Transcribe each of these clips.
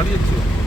গাড়ি যাচ্ছে এখন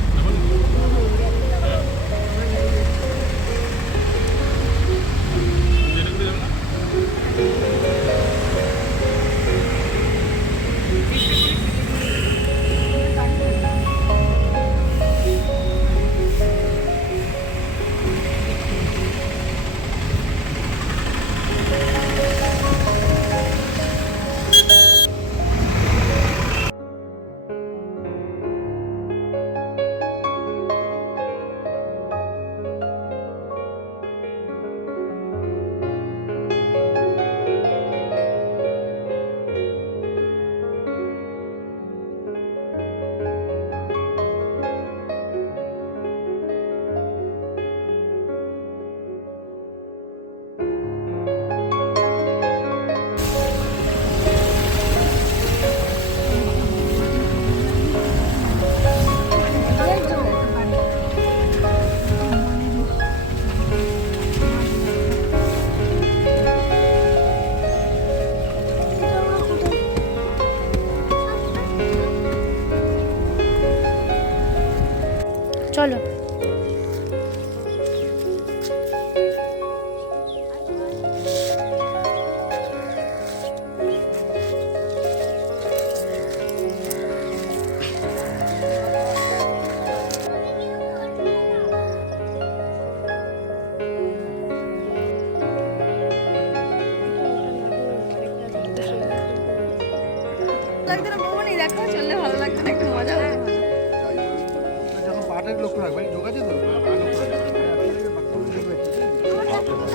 Gracias.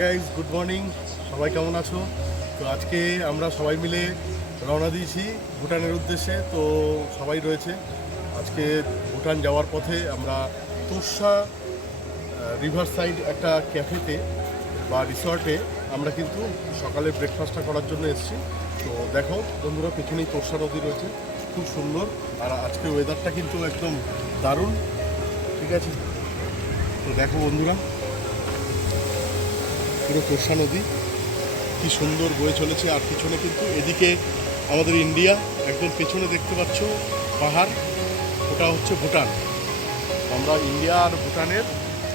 গাইজ গুড মর্নিং সবাই কেমন আছো? তো আজকে আমরা সবাই মিলে রওনা দিয়েছি ভুটানের উদ্দেশ্যে। তো সবাই রয়েছে। আজকে ভুটান যাওয়ার পথে আমরা তোরসা রিভার সাইড একটা ক্যাফেতে বা রিসর্টে আমরা কিন্তু সকালে ব্রেকফাস্টটা করার জন্য এসেছি। তো দেখো বন্ধুরা, পেছনেই তোরসা নদী রয়েছে। খুব সুন্দর। আর আজকে ওয়েদারটা কিন্তু একদম দারুণ। ঠিক আছে? তো দেখো বন্ধুরা পুরো তোষা নদী। কি সুন্দর বয়ে চলেছে আর পিছনে কিন্তু এদিকে আমাদের ইন্ডিয়া, একদম পেছনে দেখতে পাচ্ছ পাহাড়, ওটা হচ্ছে ভুটান। আমরা ইন্ডিয়া আর ভুটানের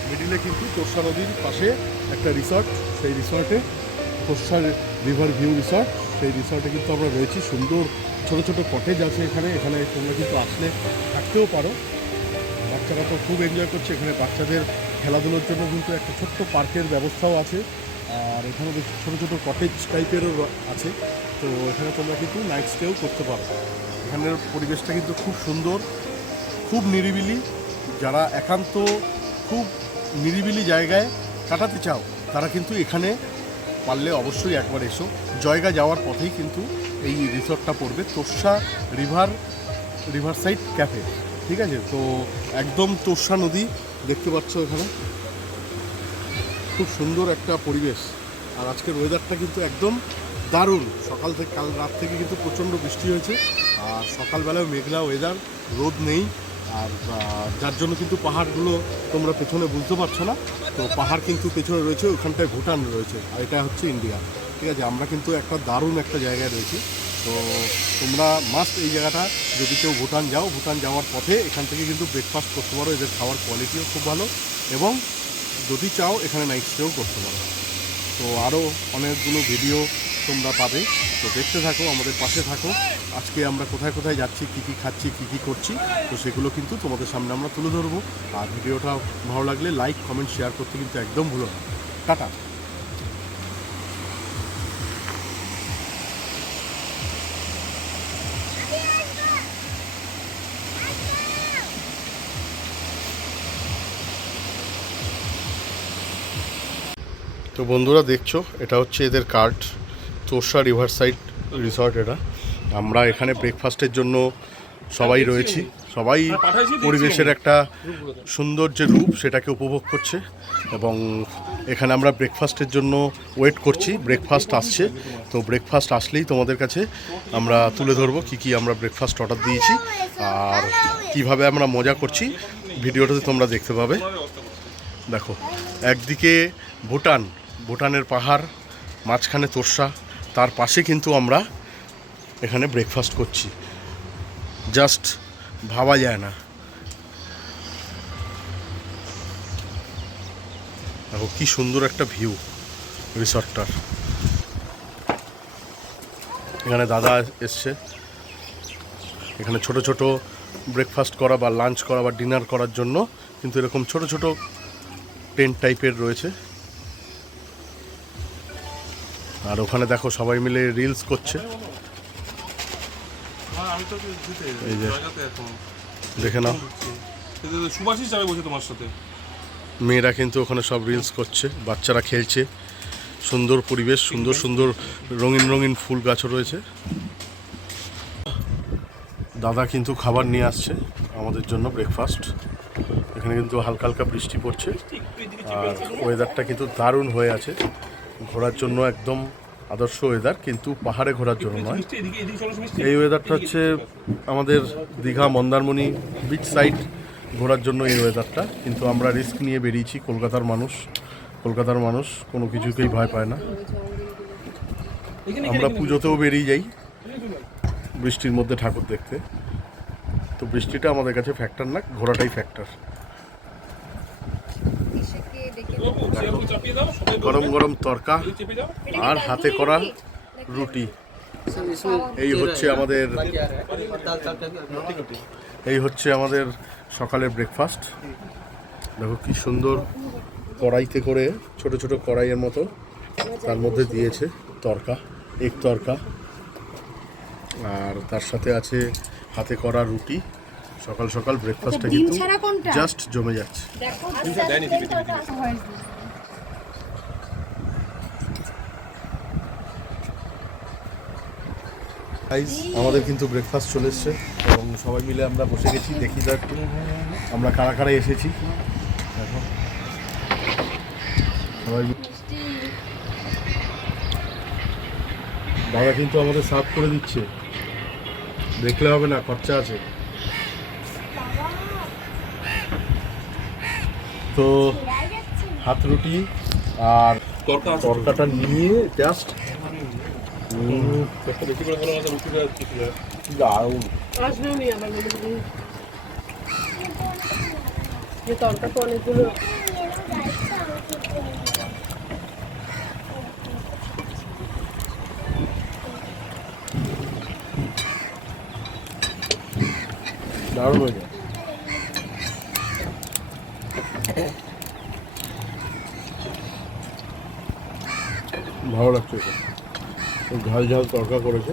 মিডিলে কিন্তু তোরসা নদীর পাশে একটা রিসর্ট, সেই রিসর্টে তোরসা রিভার ভিউ রিসর্ট, সেই রিসর্টে কিন্তু আমরা রয়েছি। সুন্দর ছোট ছোট কটেজ আছে এখানে এখানে তোমরা কিন্তু আসলে থাকতেও পারো। বাচ্চারা তো খুব এনজয় করছে, এখানে বাচ্চাদের খেলাধুলোর জন্য কিন্তু একটা ছোট্ট পার্কের ব্যবস্থাও আছে। আর এখানে ছোটো ছোটো কটেজ টাইপেরও আছে। তো এখানে তোমরা কিন্তু নাইট স্টেও করতে পারো। এখানের পরিবেশটা কিন্তু খুব সুন্দর, খুব নিরিবিলি। যারা একান্ত খুব নিরিবিলি জায়গায় কাটাতে চাও, তারা কিন্তু এখানে পারলে অবশ্যই একবার এসো। জয়গা যাওয়ার পথেই কিন্তু এই রিসর্টটা পড়বে Torsa river river side cafe ঠিক আছে? তো একদম তোরসা নদী দেখতে পাচ্ছ এখানে। খুব সুন্দর একটা পরিবেশ। আর আজকের ওয়েদারটা কিন্তু একদম দারুণ। সকাল থেকে, কাল রাত থেকে কিন্তু প্রচণ্ড বৃষ্টি হয়েছে। আর সকালবেলায় মেঘলা ওয়েদার রোদ নেই। আর যার জন্য কিন্তু পাহাড়গুলো তোমরা পেছনে বুঝতে পারছ না। তো পাহাড় কিন্তু পেছনে রয়েছে ওখানটায় ভুটান রয়েছে। আর এটা হচ্ছে ইন্ডিয়া। ঠিক আছে, আমরা কিন্তু একটা দারুণ একটা জায়গায় রয়েছি। তো তোমরা মাস্ট এই জায়গাটা। যদি কেউ ভুটান যাও, ভুটান যাওয়ার পথে এখান থেকে কিন্তু ব্রেকফাস্ট করতে পারো। এদের খাওয়ার কোয়ালিটিও খুব ভালো। এবং যদি চাও, এখানে নাইট স্টেও করতে পারো। তো আরও অনেকগুলো ভিডিও তোমরা পাবে। তো দেখতে থাকো, আমাদের পাশে থাকো। আজকে আমরা কোথায় কোথায় যাচ্ছি, কী কী খাচ্ছি, কী কী করছি, তো সেগুলো কিন্তু তোমাদের সামনে আমরা তুলে ধরবো। আর ভিডিওটা ভালো লাগলে লাইক কমেন্ট শেয়ার করতে কিন্তু একদম ভুলো না। টাটা। তো বন্ধুরা দেখছ এটা হচ্ছে এদের card Torsa river side resort এটা। আমরা এখানে ব্রেকফাস্টের জন্য সবাই রয়েছি। সবাই পরিবেশের একটা সুন্দর যে রূপ সেটাকে উপভোগ করছে। এবং এখানে আমরা ব্রেকফাস্টের জন্য ওয়েট করছি। ব্রেকফাস্ট আসছে। তো ব্রেকফাস্ট আসলেই তোমাদের কাছে আমরা তুলে ধরবো কি কি আমরা ব্রেকফাস্ট অর্ডার দিয়েছি আর কীভাবে আমরা মজা করছি। ভিডিওটাতে তোমরা দেখতে পাবে। দেখো একদিকে ভুটান ভুটানের পাহাড়, মাঝখানে তোরসা, তার পাশে কিন্তু আমরা এখানে ব্রেকফাস্ট করছি। জাস্ট ভাবা যায় না। দেখো, কি সুন্দর একটা ভিউ রিসর্টটার এখানে দাদা এসছে। এখানে ছোট ছোট ব্রেকফাস্ট করা বা লাঞ্চ করা বা ডিনার করার জন্য কিন্তু এরকম ছোট ছোট টেন্ট টাইপের রয়েছে। আর ওখানে দেখো সবাই মিলে রিলস করছে। হ্যাঁ, এই যে। দেখে নাও। সুভাষিস যাবে বলছে তোমার সাথে। মেয়েরা কিন্তু ওখানে সব রিলস করছে বাচ্চারা খেলছে। সুন্দর পরিবেশ সুন্দর সুন্দর রঙিন রঙিন ফুল গাছও রয়েছে। দাদা কিন্তু খাবার নিয়ে আসছে আমাদের জন্য ব্রেকফাস্ট এখানে কিন্তু হালকা হালকা বৃষ্টি পড়ছে। আর ওয়েদারটা কিন্তু দারুণ হয়ে আছে। ঘোরার জন্য একদম আদর্শ ওয়েদার কিন্তু পাহাড়ে ঘোরার জন্য নয়। এই ওয়েদারটা হচ্ছে আমাদের দীঘা মন্দারমণি বিচ সাইড ঘোরার জন্য এই ওয়েদারটা কিন্তু আমরা রিস্ক নিয়ে বেরিয়েছি কলকাতার মানুষ কলকাতার মানুষ কোনো কিছুকেই ভয় পায় না। আমরা পুজোতেও বেরিয়ে যাই বৃষ্টির মধ্যে ঠাকুর দেখতে। তো বৃষ্টিটা আমাদের কাছে ফ্যাক্টর না ঘোরাটাই ফ্যাক্টর গরম গরম তরকা আর হাতে করা রুটি। এই হচ্ছে আমাদের এই হচ্ছে আমাদের সকালের ব্রেকফাস্ট দেখো কি সুন্দর কড়াইতে করে ছোট ছোট কড়াইয়ের মতো তার মধ্যে দিয়েছে তরকা, এক তরকা। আর তার সাথে আছে হাতে করা রুটি। সকাল সকাল ব্রেকফাস্টটা কিন্তু জাস্ট জমে যাচ্ছে। আমাদের কিন্তু ব্রেকফাস্ট চলে এসছে এবং সবাই মিলে আমরা বসে গেছি দেখি তো একটু আমরা কারা কারা এসেছি? সবাই দাদা কিন্তু আমাদের সাফ করে দিচ্ছে। দেখলে হবে না খরচা আছে। তো হাত রুটি আর তরকা তরকাটা নিয়ে জাস্ট দারুণ। আসবেও নি আবার মনে করি যে তরকা তো অনেকগুলো। দারুণ হয়ে যায়। ভালো লাগছে এটা ঝাল ঝাল তরকা করেছে।